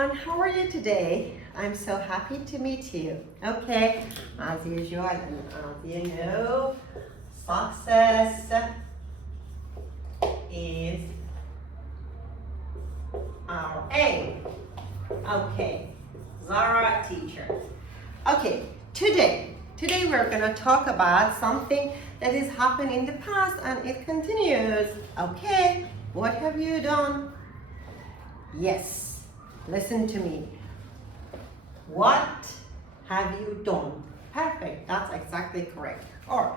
everyone, how are you today? I'm so happy to meet you. Okay, as usual, and as you know, success is our aim. Okay, Zara teacher. Okay, today we're gonna talk about something that has happened in the past and it continues. Okay, what have you done? Yes, listen to me. What have you done? Perfect, that's exactly correct. Or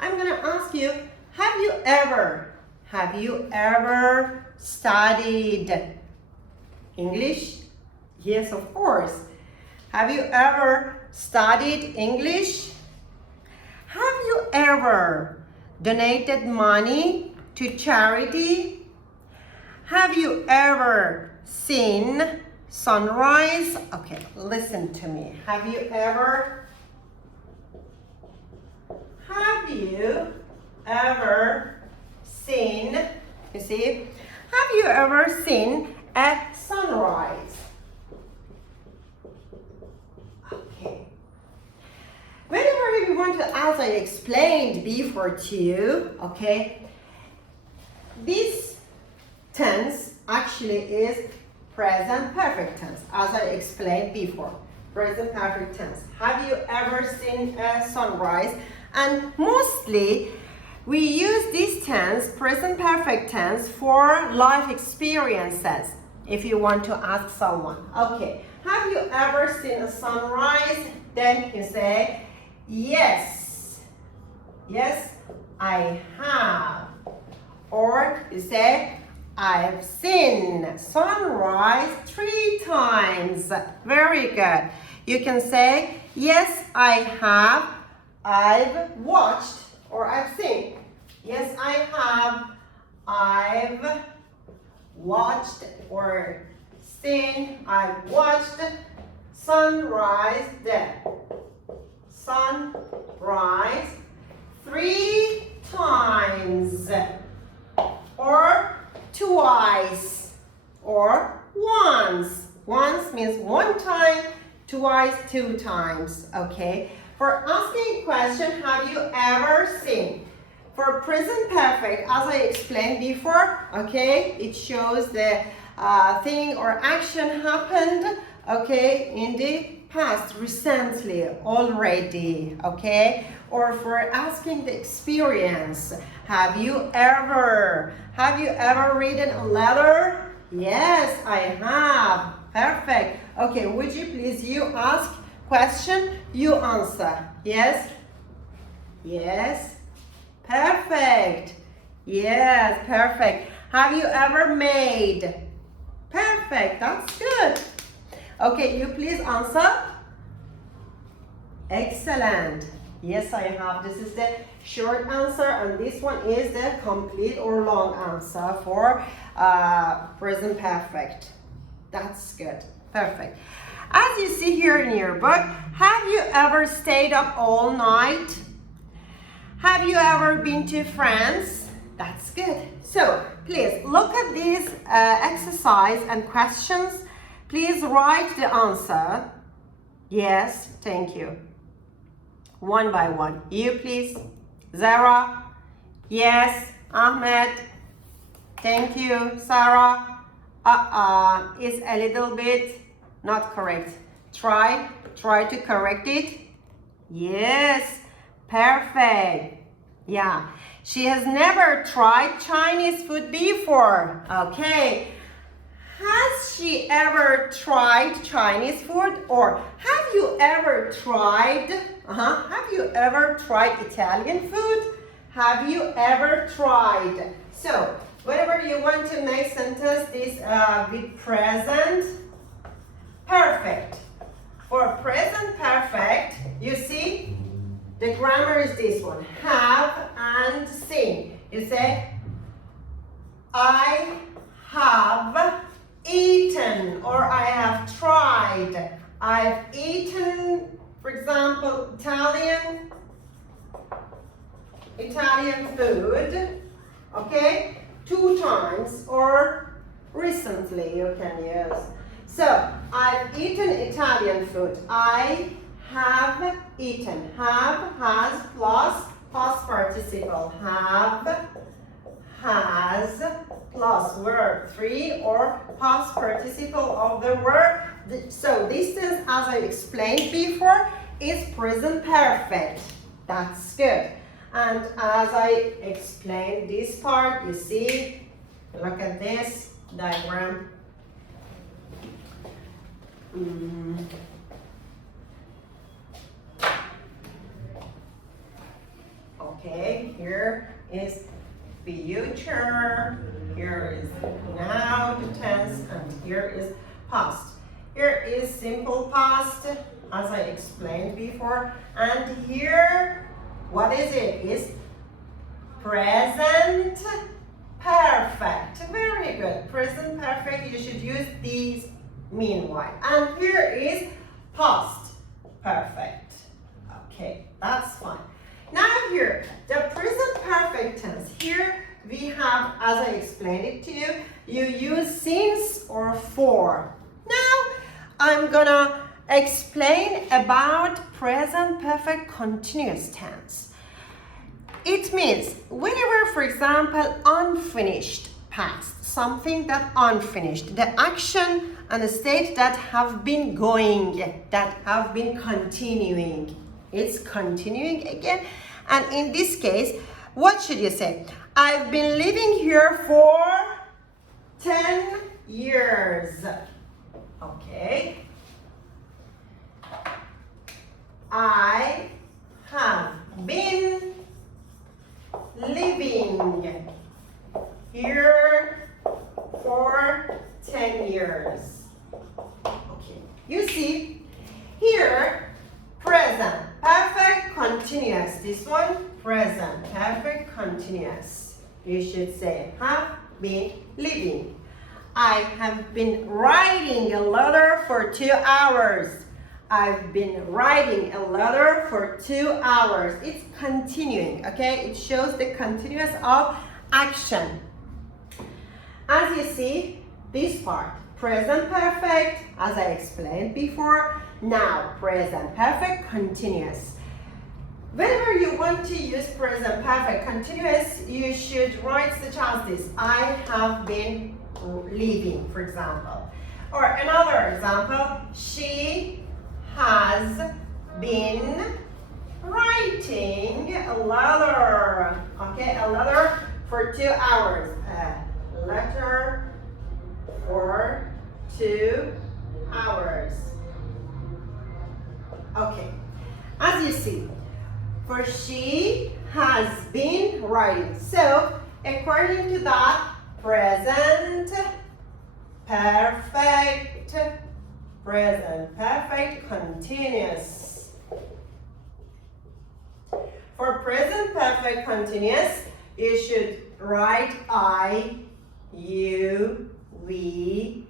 I'm gonna ask you, have you ever studied English? Yes, of course. Have you ever studied English? Have you ever donated money to charity? Have you ever seen sunrise? Okay, listen to me. Have you ever seen, you see, have you ever seen a sunrise? Okay. Whenever you want to, as I explained before to you, okay, this tense actually is present perfect tense, as I explained before. Present perfect tense. Have you ever seen a sunrise? And mostly we use this tense, present perfect tense, for life experiences. If you want to ask someone, okay, have you ever seen a sunrise? Then you say, yes, yes, I have. Or you say, I've seen sunrise 3 times. Very good. You can say, yes, I have. I've watched or I've seen. Yes, I have. I've watched or seen. I've watched sunrise there. Sunrise 3 times. Or twice or once. Once means 1 time, twice 2 times, okay? For asking a question, have you ever seen? For present perfect, as I explained before, okay, it shows the thing or action happened, okay, in the past, recently, already, okay? Or for asking the experience, have you ever written a letter? Yes, I have. Perfect. Okay, would you please, you ask question, you answer. Yes? Yes. Perfect. Yes, perfect. Have you ever made? Perfect, that's good. Okay, you please answer. Excellent. Yes, I have. This is the short answer, and this one is the complete or long answer for present perfect. That's good. Perfect. As you see here in your book, have you ever stayed up all night? Have you ever been to France? That's good. So, please look at these exercise and questions. Please write the answer. Yes, thank you. One by one. You please. Zara. Yes. Ahmed. Thank you. Sarah. It's a little bit not correct. Try to correct it. Yes. Perfect. Yeah. She has never tried Chinese food before. Okay. Has she ever tried Chinese food? Or have you ever tried Italian food? Have you ever tried? So, whenever you want to make sentence this with present perfect. For present perfect, you see, the grammar is this one. Have and seen. You say, I have eaten, or I have tried. I've eaten, for example, Italian food, okay, 2 times, or recently you can use. So, I've eaten Italian food. I have eaten. Have, has, plus past participle. Have, has, plus verb 3 or past participle of the word. So, this tense, as I explained before, is present perfect. That's good. And as I explained this part, you see, look at this diagram. Okay, here is future, here is now the tense, and here is past. Here is simple past, as I explained before, and here, what is it? Is present perfect. Very good. Present perfect, you should use these meanwhile. And here is past perfect. Okay, that's fine. Now here, the present perfect tense. Here we have, as I explained it to you, you use since or for. Now I'm gonna explain about present perfect continuous tense. It means whenever, for example, unfinished past, something that unfinished, the action and the state that have been going, that have been continuing. It's continuing again. And in this case, what should you say? I've been living here for 10 years. Okay. I have been living here for 10 years. Okay. You see, here, present perfect continuous. This one, present perfect continuous. You should say, have been living. I have been writing a letter for 2 hours. I've been writing a letter for 2 hours. It's continuing, okay? It shows the continuous of action. As you see, this part, present perfect, as I explained before. Now, present perfect continuous. Whenever you want to use present perfect continuous, you should write such as this. I have been living, for example. Or another example, she has been writing a letter. Okay, a letter for 2 hours. A letter for 2 hours. Okay, as you see, for she has been writing. So, according to that, present perfect, present perfect continuous. For present perfect continuous, you should write I, you, we,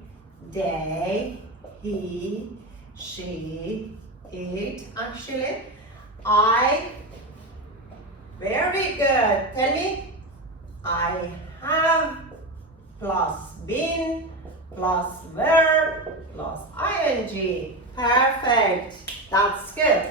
they, he, she, it. Actually, I, very good. Tell me, I have plus been plus verb plus ing. Perfect. That's good.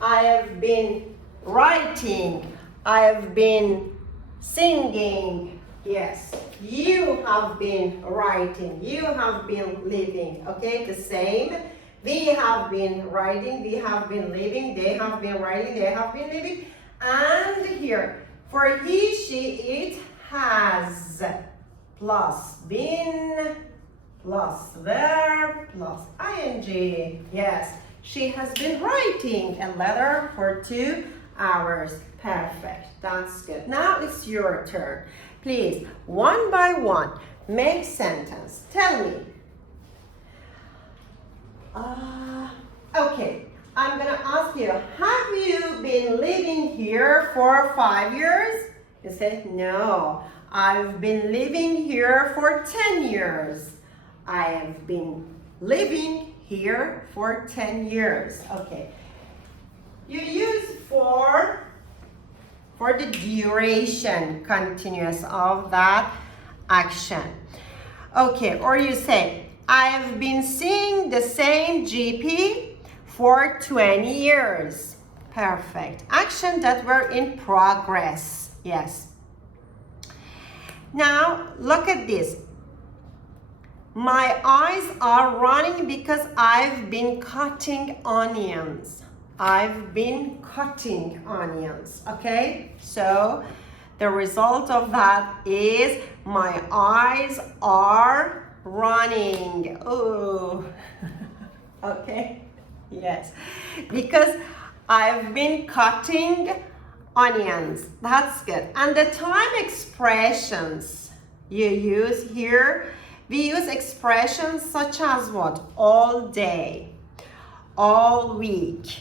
I have been writing. I have been singing. Yes. You have been writing. You have been living. Okay, the same. We have been writing. We have been living. They have been writing. They have been living. And here, for he, she, it, has plus been plus verb plus ing. Yes, she has been writing a letter for 2 hours. Perfect. That's good. Now it's your turn. Please, one by one, make sentence. Tell me. Okay, I'm gonna ask you, have you been living here for 5 years? You say, no, I've been living here for 10 years. I have been living here for 10 years. Okay. You use for the duration continuous of that action. Okay, or you say, I've been seeing the same GP for 20 years. Perfect. Action that were in progress. Yes. Now, look at this. My eyes are running because I've been cutting onions. I've been cutting onions, okay? So, the result of that is my eyes are running. Oh, okay, yes. Because I've been cutting onions. That's good. And the time expressions you use here, we use expressions such as what? All day, all week,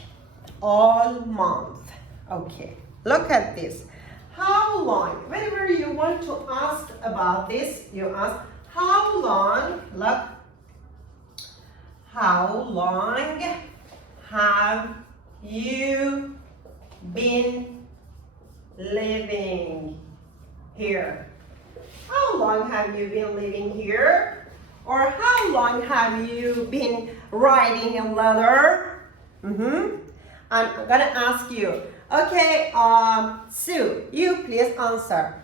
all month. Okay, look at this. How long? Whenever you want to ask about this, you ask how long. Look, how long have you been living here? How long have you been living here? Or how long have you been riding a leather? I'm gonna ask you. Okay, Sue, you please answer.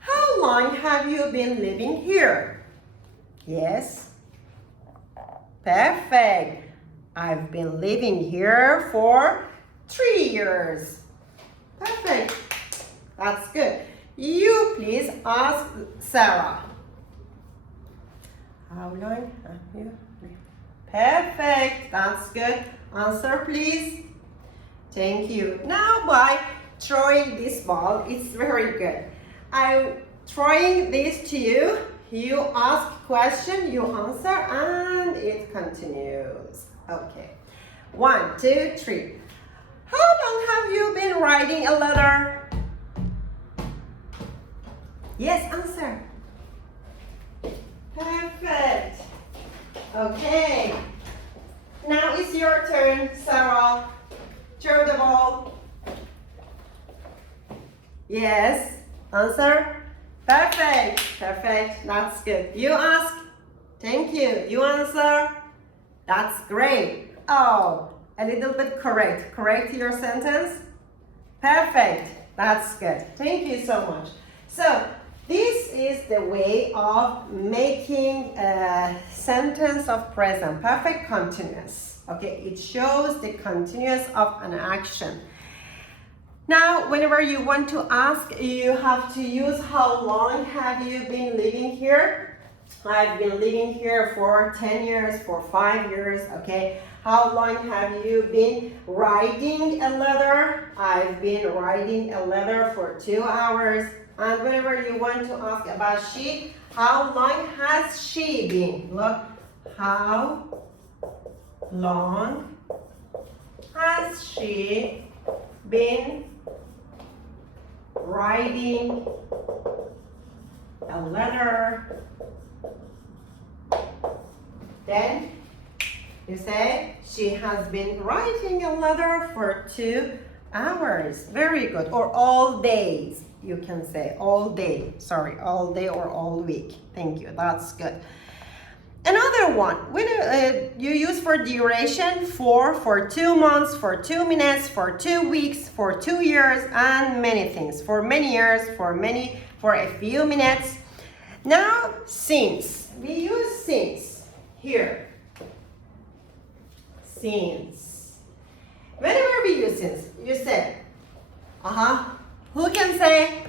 How long have you been living here? Yes. Perfect. I've been living here for 3 years. Perfect. That's good. You please ask Sarah. How long have you been? Perfect. That's good. Answer please. Thank you. Now by throwing this ball, it's very good. I'm throwing this to you. You ask question, you answer, and it continues. Okay. 1, 2, 3. How long have you been riding a leather? Yes, answer. Perfect. Okay. Now it's your turn, Sarah. Throw the ball. Yes. Answer. Perfect. Perfect. That's good. You ask. Thank you. You answer. That's great. Oh, a little bit correct. Correct your sentence. Perfect. That's good. Thank you so much. So, this is the way of making a sentence of present perfect continuous. Okay, it shows the continuous of an action. Now, whenever you want to ask, you have to use how long have you been living here? I've been living here for 10 years, for 5 years, okay? How long have you been riding a leather? I've been riding a leather for 2 hours. And whenever you want to ask about she, how long has she been? Look, how long has she been riding a leather? Then you say she has been riding a leather for 2 hours. Very good. Or all days. You can say all day. Sorry, all day or all week. Thank you. That's good. Another one, when you use for duration for 2 months, for 2 minutes, for 2 weeks, for 2 years, and many things. For many years, for a few minutes. Now, since. We use since here. Since. Whenever we use since, you say, who can say?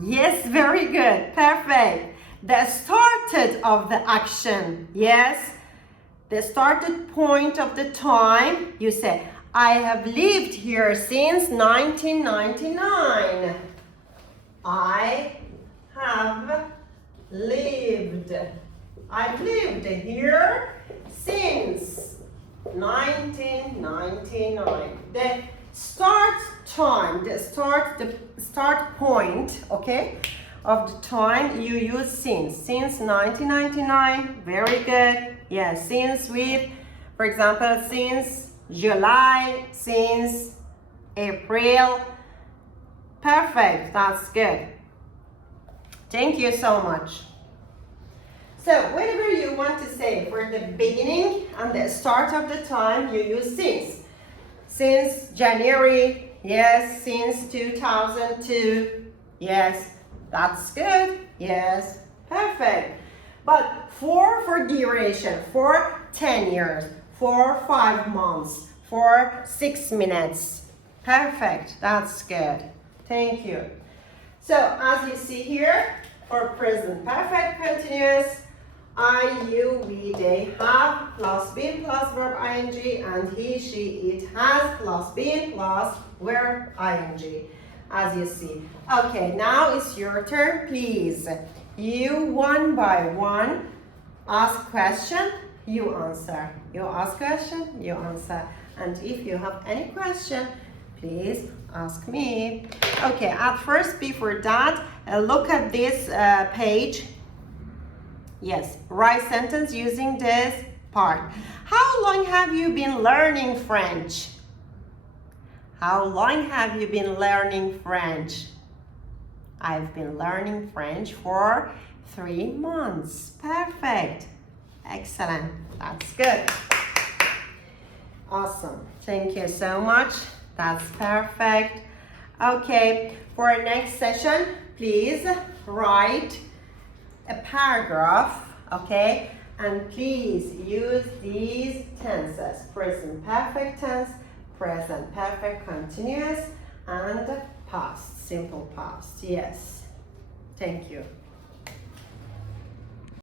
Yes, very good. Perfect. The started of the action. Yes. The started point of the time. You say, I have lived here since 1999. I have lived. I've lived here since 1999. The start time, the start point, okay, of the time you use since 1999. Very good. Yeah, since with, for example, since July, since April. Perfect. That's good. Thank you so much. So whenever you want to say for the beginning and the start of the time, you use since. Since January, yes. Since 2002, yes. That's good, yes. Perfect. But for duration, for 10 years, for 5 months, for 6 minutes. Perfect, that's good. Thank you. So as you see here, for present perfect continuous, I, you, we, they have plus been plus verb ing, and he, she, it has plus been plus verb ing, as you see. Okay, now it's your turn, please. You one by one ask question, you answer. You ask question, you answer. And if you have any question, please ask me. Okay, at first, before that, look at this page. Yes, write sentence using this part. How long have you been learning French? How long have you been learning French? I've been learning French for 3 months. Perfect. Excellent. That's good. Awesome. Thank you so much. That's perfect. Okay, for our next session, please write a paragraph, okay? And please use these tenses: present perfect tense, present perfect continuous, and past, simple past. Yes. Thank you.